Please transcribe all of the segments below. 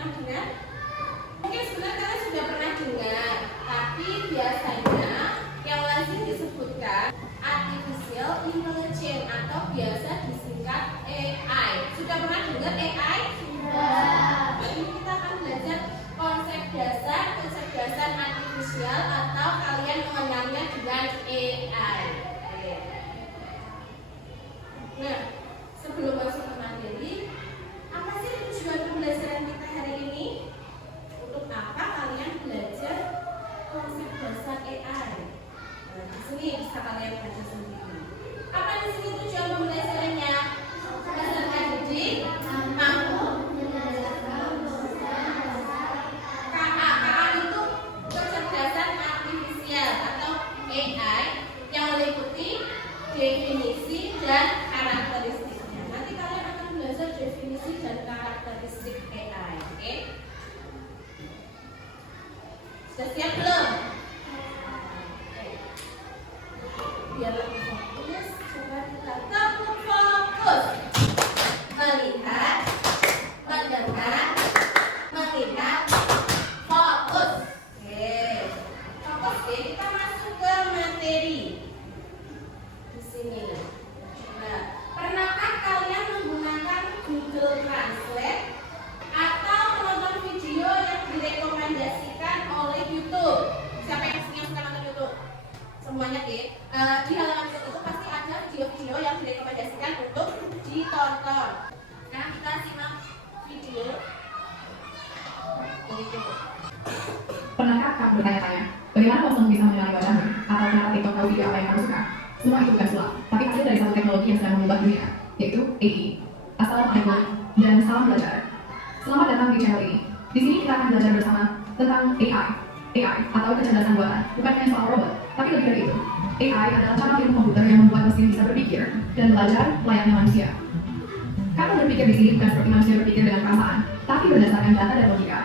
pernah dengar? Mungkin sebenarnya kalian sudah pernah dengar, tapi biasanya yang lazim disebutkan artificial intelligence atau biasa disingkat AI. Sudah pernah dengar AI? Sudah. Jadi kita akan belajar konsep dasar kecerdasan artifisial atau kalian mengenalnya dengan AI. Nah, sebelum masuk ke materi, apa sih tujuan pembelajaran kita hari ini? Untuk apa kalian belajar konsep dasar AI? Nah, di sini bisa kalian baca sendiri. Apa di sini tujuan pembelajarannya? Peserta didik mampu KA itu kecerdasan artifisial atau AI yang meliputi definisi dan karakteristiknya. Nanti kalian akan belajar definisi dan karakteristik AI. Oke? Sudah siap belum? Biar lebih fokus, coba kita tetap fokus. Melihat, mendengar, melihat, fokus. Oke, fokus. Oke, kita masuk ke materi. Di sini. Nah, pernahkah kalian menggunakan Google Translate atau menonton video yang direkomendasikan oleh YouTube? Siapa yang suka nonton YouTube? Semuanya deh. Di halaman YouTube itu pasti ada video-video yang direkomendasikan untuk ditonton. Nah, kita simak video berikut. Pernahkah kamu bertanya-tanya, bagaimana kamu bisa mengenali wajahmu atau kenapa TikTok tahu video apa yang kamu suka? Semua itu bukan sulap, tapi hasil dari satu teknologi yang sedang mengubah dunia, yaitu AI. Assalamualaikum dan salam belajar. Selamat datang di channel ini. Di sini kita akan belajar bersama tentang AI. AI atau kecerdasan buatan, bukan hanya soal robot, tapi lebih dari itu. AI adalah cara ilmu komputer yang membuat mesin bisa berpikir dan belajar layaknya manusia. Kamu berpikir di sini bukan seperti manusia berpikir dengan perasaan, tapi berdasarkan data dan logika.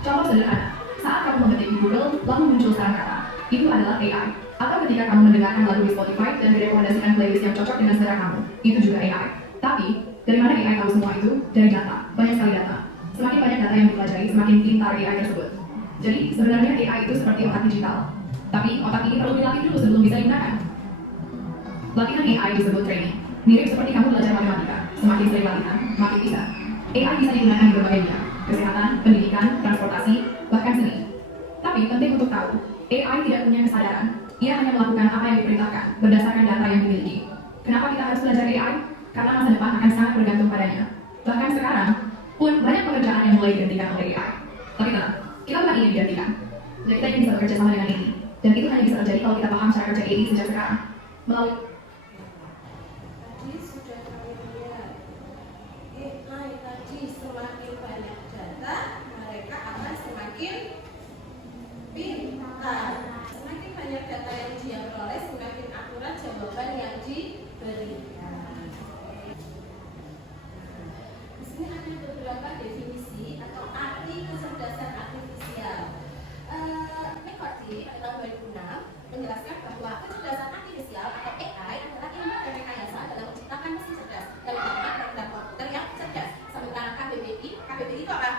Contoh sederhana, saat kamu mengetik di Google, lalu muncul sarang kata, itu adalah AI. Atau ketika kamu mendengarkan lagu di Spotify dan direkomendasikan playlist yang cocok dengan selera kamu, itu juga AI. Tapi, dari mana AI tahu semua itu? Dari data, banyak sekali data. Semakin banyak data yang dipelajari, semakin pintar AI tersebut. Jadi, sebenarnya AI itu seperti otak digital. Tapi, otak ini perlu dilatih dulu sebelum bisa digunakan. Latihan AI disebut training. Mirip seperti kamu belajar matematika. Semakin sering latihan, makin bisa. AI bisa digunakan di berbagai bidang, kesehatan, pendidikan, transportasi, bahkan seni. Tapi penting untuk tahu, AI tidak punya kesadaran. Ia hanya melakukan apa yang diperintahkan berdasarkan data yang dimiliki. Kenapa kita harus belajar AI? Karena masa depan akan sangat bergantung padanya. Bahkan sekarang pun banyak pekerjaan yang mulai digantikan oleh AI. Tapi tenang, kita bukan ingin digantikan. Dan kita ingin bisa bekerja sama dengan AI. Dan itu hanya bisa terjadi kalau kita paham cara kerja AI sejak sekarang. Melalui Tadi sudah kalian lihat, AI tadi semakin banyak data, mereka akan semakin pintar. Semakin banyak data yang dia peroleh, semakin akurat jawaban yang diberikan. Di sini ada beberapa definisi atau arti kecerdasan artifisial. McCarthy pada tahun 2006 menjelaskan bahwa kecerdasan artifisial atau AI adalah ilmu dan rekayasa dalam menciptakan mesin cerdas dan program komputer yang cerdas. Sementara KBBI itu apa?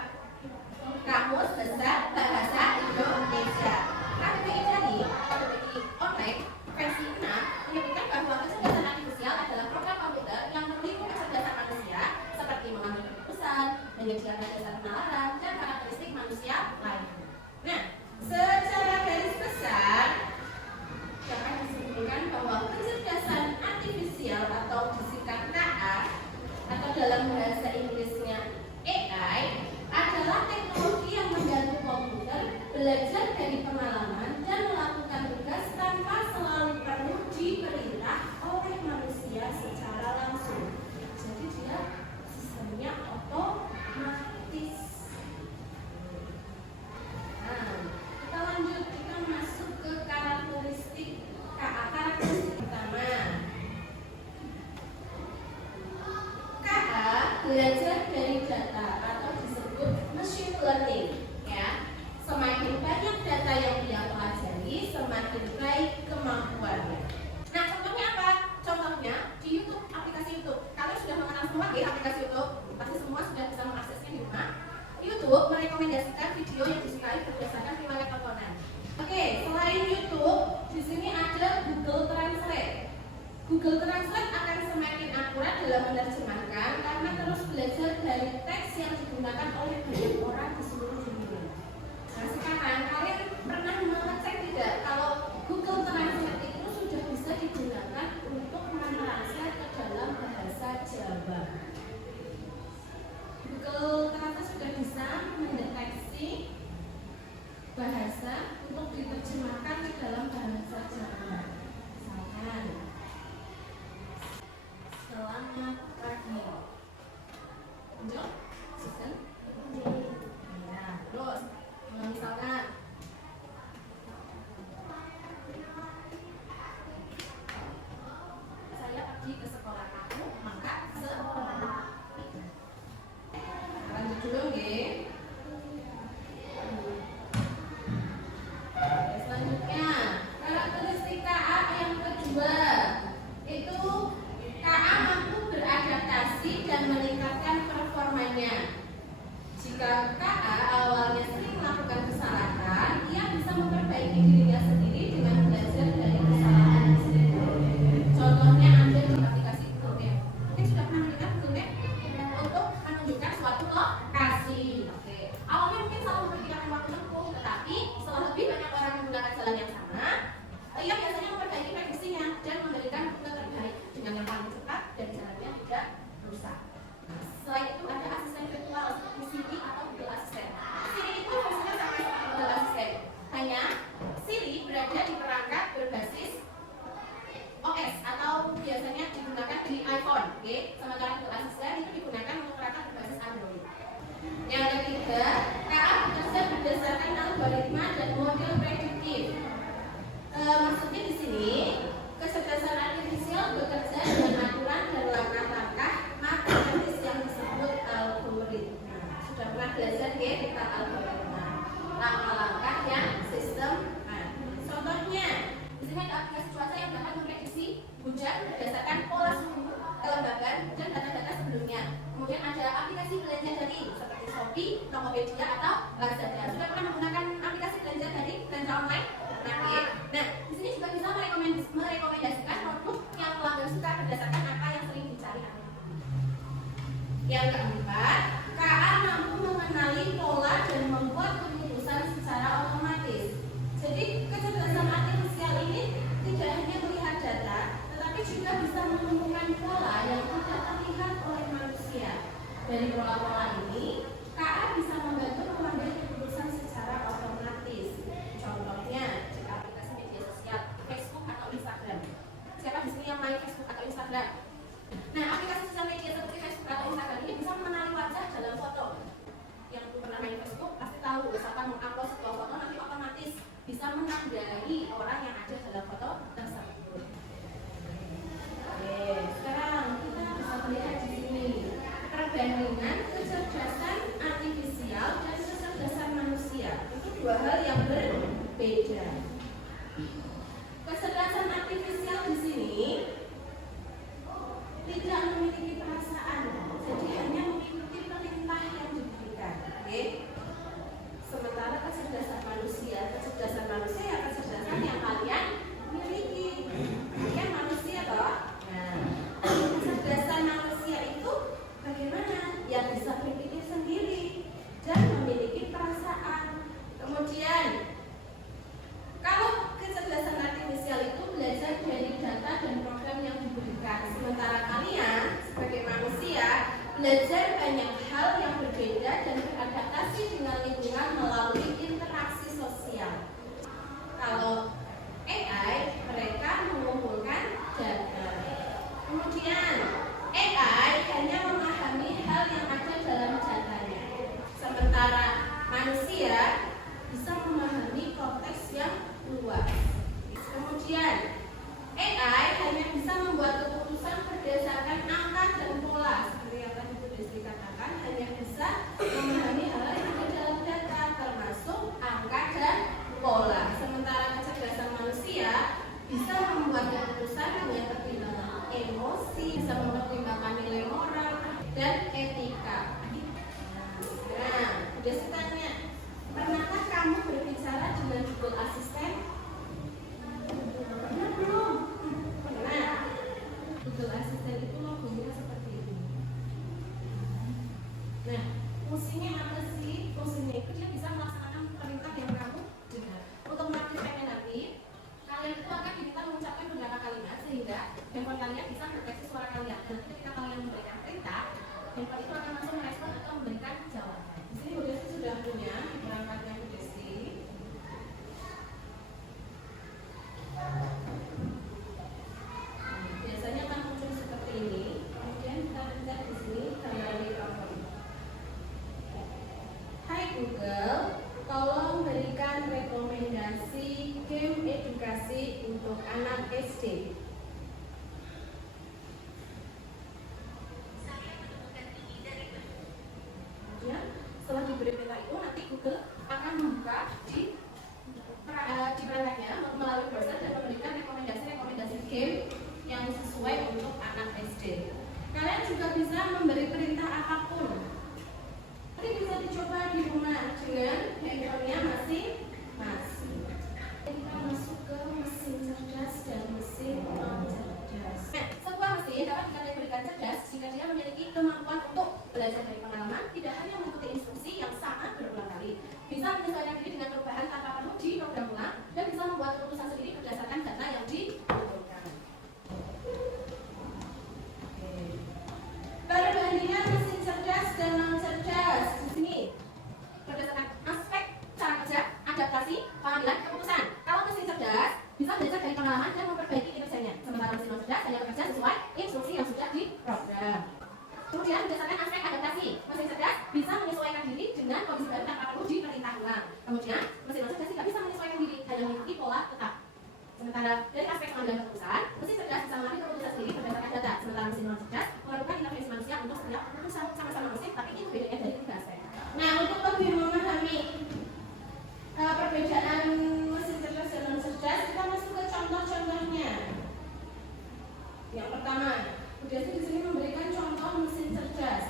Kamus Besar Bahasa Indonesia. KBBI tadi, KBBI online versi 6 menyebutkan bahwa kecerdasan artifisial adalah program komputer yang meniru kecerdasan manusia seperti mengambil keputusan, menyediakan dasar penalaran, dan karakteristik manusia lainnya. Nah, secara garis besar dapat disebutkan bahwa kecerdasan artifisial atau disingkat KA atau dalam bahasa Inggrisnya AI adalah teknologi yang membantu komputer belajar dari pengalaman dan melakukan tugas tanpa selalu perlu diperintah oleh manusia secara langsung. Jadi dia sistemnya otomatis. Nah, kita lanjut, kita masuk ke karakteristik KA. Karakteristik pertama, KA belajar dari data atau disebut machine learning. Ya, semakin banyak data yang dia pelajari, Google Translate akan semakin akurat dalam menerjemahkan karena terus belajar dari teks yang digunakan oleh banyak orang di seluruh dunia. Nah, sekarang kalian pernah mengecek tidak kalau Google Translate itu sudah bisa digunakan untuk mentranslate ke dalam bahasa Jawa. Google Translate sudah bisa mendeteksi bahasa untuk diterjemahkan ke dalam bahasa Jawa. Misalkan, selamat pagi. Unjuk, Susan. Ya, terus misalkan saya pergi ke sekolah kamu, maka sekolah. Lanjut dulu, nggih. Selanjutnya, karakteristik KA yang kedua itu KA mampu beradaptasi dan meningkatkan performanya. Jika KA awalnya sering melakukan kesalahan, ia bisa memperbaiki dirinya sendiri dengan belajar dari kesalahan sendiri. Contohnya Anda di aplikasi Google Map. Mungkin sudah pernah melihat Google Map untuk menunjukkan suatu lokasi. Oke. Awalnya mungkin salah memperkirakan waktu tempuh, tetapi setelah lebih banyak orang menggunakan jalan yang sama, ia biasanya memperbaiki prediksinya dan memberikan rute terbaik dengan yang paling cepat dan jalannya tidak rusak. Selain itu ada asisten virtual seperti Siri atau Google Assistant. Siri itu fungsinya sama seperti Google Assistant, hanya Siri berada di perangkat berbasis OS atau biasanya digunakan di iPhone, oke? Sementara Google Assistant itu digunakan untuk perangkat berbasis Android. Yang ketiga, KA bekerja berdasarkan algoritma dan model prediktif. Maksudnya di sini kecerdasan artifisial bekerja dengan aturan dan langkah-langkah matematis yang disebut algoritma. Sudah pernah belajar ya tentang algoritma, langkah-langkah yang sistematis. Contohnya, di sini ada aplikasi cuaca yang dapat memprediksi hujan berdasarkan pola suhu, kelembaban, dan data-data sebelumnya. Kemudian ada aplikasi belanja daring seperti Shopee, Tokopedia, atau Lazada. Sudah pernah menggunakan aplikasi belanja daring, belanja online? Nah, di sini juga bisa merekomendasikan produk yang pelanggan suka berdasarkan apa yang sering dicari. Yang keempat, KA mampu mengenali pola dan membuat keputusan secara otomatis. Jadi kecerdasan artifisial ini tidak hanya melihat data, tetapi juga bisa menemukan pola yang tidak terlihat oleh manusia. Dari pola-pola ini, KA bisa membantu mengambil keputusan secara otomatis. Contohnya, jika aplikasi media sosial, Facebook atau Instagram. Siapa di sini yang main Facebook atau Instagram? Nah, aplikasi sosial media seperti Facebook atau Instagram ini bisa mengenali wajah dalam foto. Yang belum pernah main Facebook pasti tahu, misalkan mengupload sebuah foto nanti otomatis bisa menandai orang yang ada dalam foto tersebut. Oke, sekarang kita bisa melihat di sini perbandingan kecerdasan artifisial dan kecerdasan manusia. Itu dua hal yang berbeda. Kecerdasan artifisial di sini tidak memiliki perasaan, jadi hanya mengikuti perintah yang diberikan. Oke. Sementara kecerdasan manusia ya kecerdasan yang kalian miliki. Kalian manusia toh. Nah, kecerdasan manusia itu bagaimana? Yang bisa berpikir sendiri dan memiliki perasaan. Kemudian, kalau kecerdasan artifisial itu belajar dari data dan program yang diberikan, sementara kalian sebagai manusia belajar banyak hal yang berbeda dan beradaptasi dengan lingkungan melalui interaksi sosial. Kalau AI, mereka mengumpulkan data. Kemudian, AI hanya memahami hal yang ada dalam datanya. Sementara manusia bisa memahami konteks yang luas. Kemudian, AI hanya bisa membuat keputusan berdasarkan angka dan pola. Seperti yang tadi Bu Desi katakan, hanya bisa memahami hal yang ada dalam data, termasuk angka dan pola. Sementara kecerdasan manusia bisa membuat keputusan dengan pertimbangan emosi, bisa mempertimbangkan nilai moral dan etika. Nah, Bu Desi tanya, pernahkah kamu berbicara dengan Google Assistant? Pernah belum? Pernah. rekomendasi game edukasi untuk anak SD. Kemudian setelah diberi peta itu, nanti Google akan membuka di perangkatnya melalui browser dan memberikan rekomendasi game yang sesuai untuk anak SD. Kalian juga bisa memberi perintah apapun. Nanti bisa dicoba di rumah dengan handphonenya masing-masing. Kita masuk ke mesin cerdas dan mesin non cerdas. Nah, sebuah mesin dapat dikategorikan cerdas jika dia memiliki kemampuan untuk belajar dari pengalaman, tidak hanya mengikuti instruksi yang sama berulang kali, bisa menyesuaikan diri dengan perubahan tanpa perlu diprogram ulang, dan bisa membuat keputusan sendiri berdasarkan data yang dibutuhkan. Perbandingan mesin cerdas dan non cerdas di sini berdasarkan aspek cara kerja, adaptasi, pengambilan keputusan. Kalau mesin cerdas bisa belajar dari pengalaman dan memperbaiki kinerjanya, sementara mesin non cerdas hanya bekerja sesuai instruksi yang sudah diprogram. Kemudian berdasarkan aspek adaptasi, mesin cerdas bisa menyesuaikan diri dengan kondisi baru tanpa perlu diperintah ulang. Kemudian mesin non cerdas tidak bisa menyesuaikan diri, hanya mengikuti pola tetap. Sementara dari aspek pengambilan keputusan, mesin cerdas bisa mengambil keputusan sendiri berdasarkan data, sementara mesin non cerdas memerlukan intervensi manusia untuk setiap keputusan. Sama-sama mesin, tapi itu bedanya dari tiga aspek. Nah, untuk lebih memahami perbedaan mesin cerdas dan non cerdas, kita masuk ke contoh-contohnya. Yang pertama, Budesi di sini memberikan contoh mesin cerdas.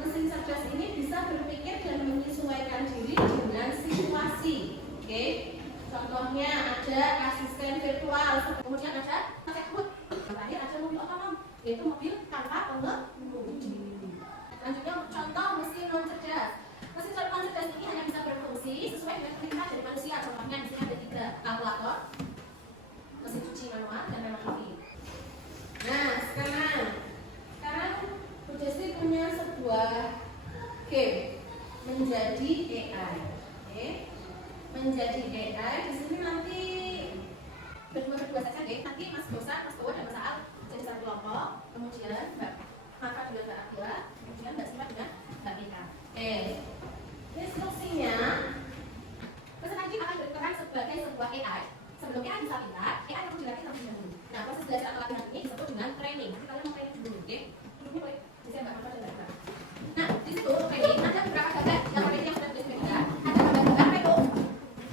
Mesin cerdas ini bisa berpikir dan menyesuaikan diri dengan situasi. Oke? Contohnya ada asisten virtual, kemudian ada chatbot, terakhir ada mobil otonom, yaitu mobil tanpa pengemudi. Selanjutnya contoh mesin non cerdas. Mesin non cerdas ini hanya bisa berfungsi sesuai dengan perintah dari manusia. Contohnya di sini ada 3: kalkulator, mesin cuci manual, dan remote TV. Nah, sekarang Budesi punya sebuah game menjadi AI. Oke? Menjadi AI di sini nanti berdua saja deh. Nanti Mas Dosa, Mas Kowo, dan Mas Al jadi satu kelompok. Kemudian Mbak Maka dengan Mbak Akila, kemudian Mbak Siva dengan Mbak Mika. Oke. Instruksinya, peserta ini akan berperan sebagai sebuah AI. Sebelum AI bisa pintar, AI harus dilatih terlebih dahulu. Nah, proses belajar atau latihan ini disebut dengan training. Nanti kalian mau training dulu, oke? Ini boleh bisa Mbak Maka dan Mbak Mika. Nah, di situ training ada beberapa gambar yang sudah dijelaskan. Ada gambar-gambar itu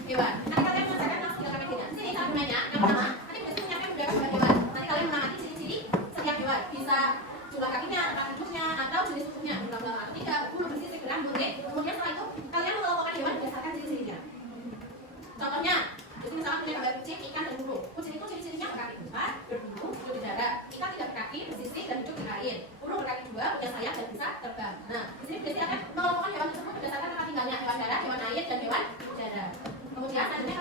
hewan. Nanti kalian mengajarkan langsung gambar hewan. Di sini cara bermainnya yang pertama, nanti Budesi menyiapkan beberapa gambar hewan. Nanti kalian mengamati ciri-ciri setiap hewan. Bisa jumlah kakinya, tempat duduknya, atau jenis tubuhnya, berulang-ulang atau tidak, bulu bersih, berambut, oke? Kemudian setelah itu kalian mengelompokkan hewan berdasarkan ciri-cirinya. Contohnya, jadi misalnya punya gambar kucing, ikan, dan burung. Kucing itu ciri-cirinya berkaki 4, berbulu, hidup di darat. Ikan tidak berkaki, bersisik, dan hidup di air. Burung berkaki 2, punya sayap, dan bisa terbang. Nah, di sini Budesi akan mengelompokkan hewan tersebut berdasarkan tempat tinggalnya, hewan darat, hewan air, dan hewan udara. Kemudian selanjutnya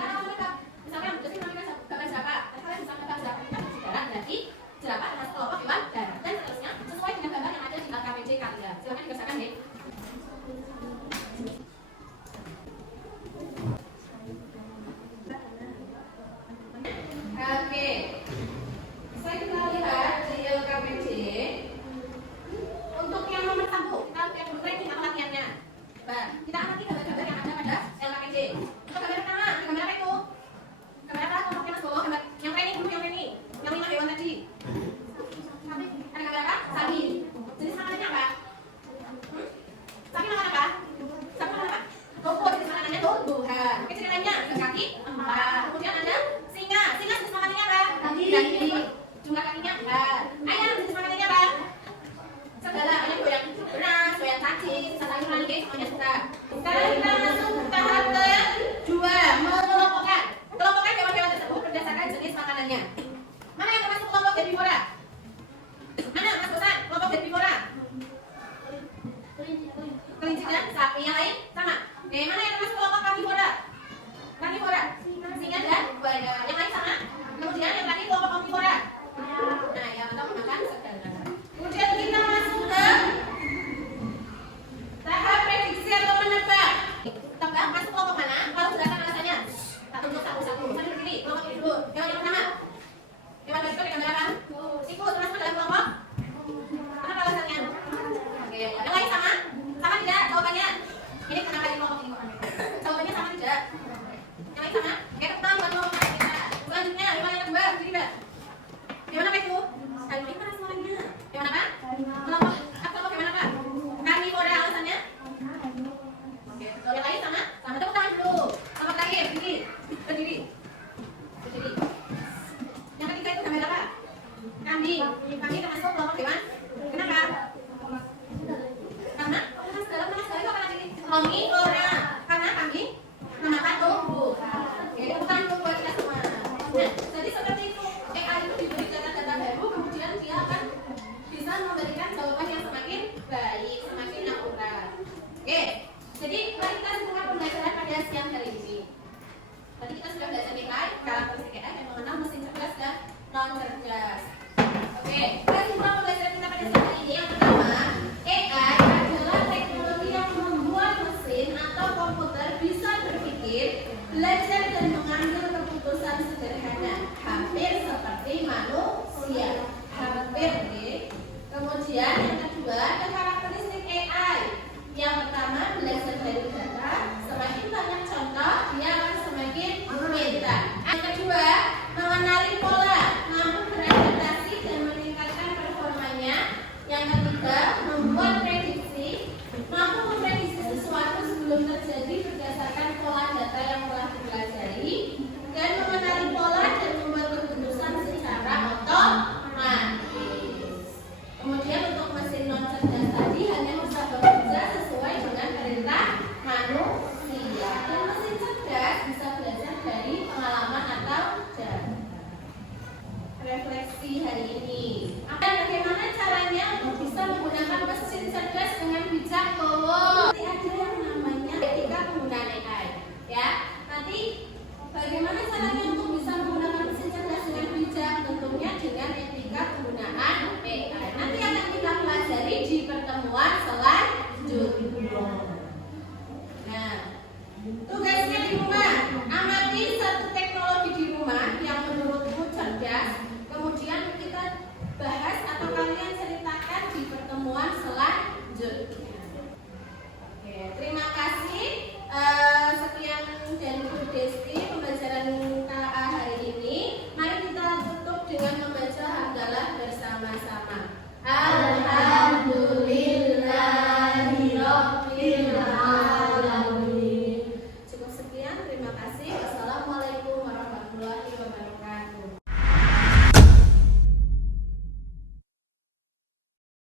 sama? Kayak ketemu buat ngomong sama kita. Selanjutnya, gimana yang kedua? Jadi, Mbak. Gimana Pak itu? Kalimat mana suaranya? Gimana Pak? Kelompok, kelompok gimana Pak? Karnivora alasannya? Oke, betul. Yang lain sama? Sama, tepuk tangan dulu. Sama terakhir, berdiri. Berdiri. Berdiri. Yang ketiga itu namanya apa? Kambing. Kambing termasuk kelompok hewan. Kenapa? Karena segala apa lagi? Omnivora. Karena kambing memakan tumbuh. Oke, bukan tumbuh buat kita semua. Nah, jadi seperti itu. AI itu diberi data-data baru, kemudian dia akan bisa memberikan jawaban yang semakin baik, semakin akurat. Oke, jadi mari kita lakukan pembelajaran pada siang hari ini. Tadi kita sudah belajar AI, karakteristik AI dan mengenal mesin cerdas dan non cerdas. Oke, kesimpulan pembelajaran kita pada siang hari ini yang pertama, AI adalah teknologi yang membuat mesin atau komputer bisa berpikir, belajar dan mengambil keputusan sederhana, hampir seperti manusia. Hampir nih. Kemudian yang kedua ada karakteristik AI. Yang pertama belajar dari data, semakin banyak contoh dia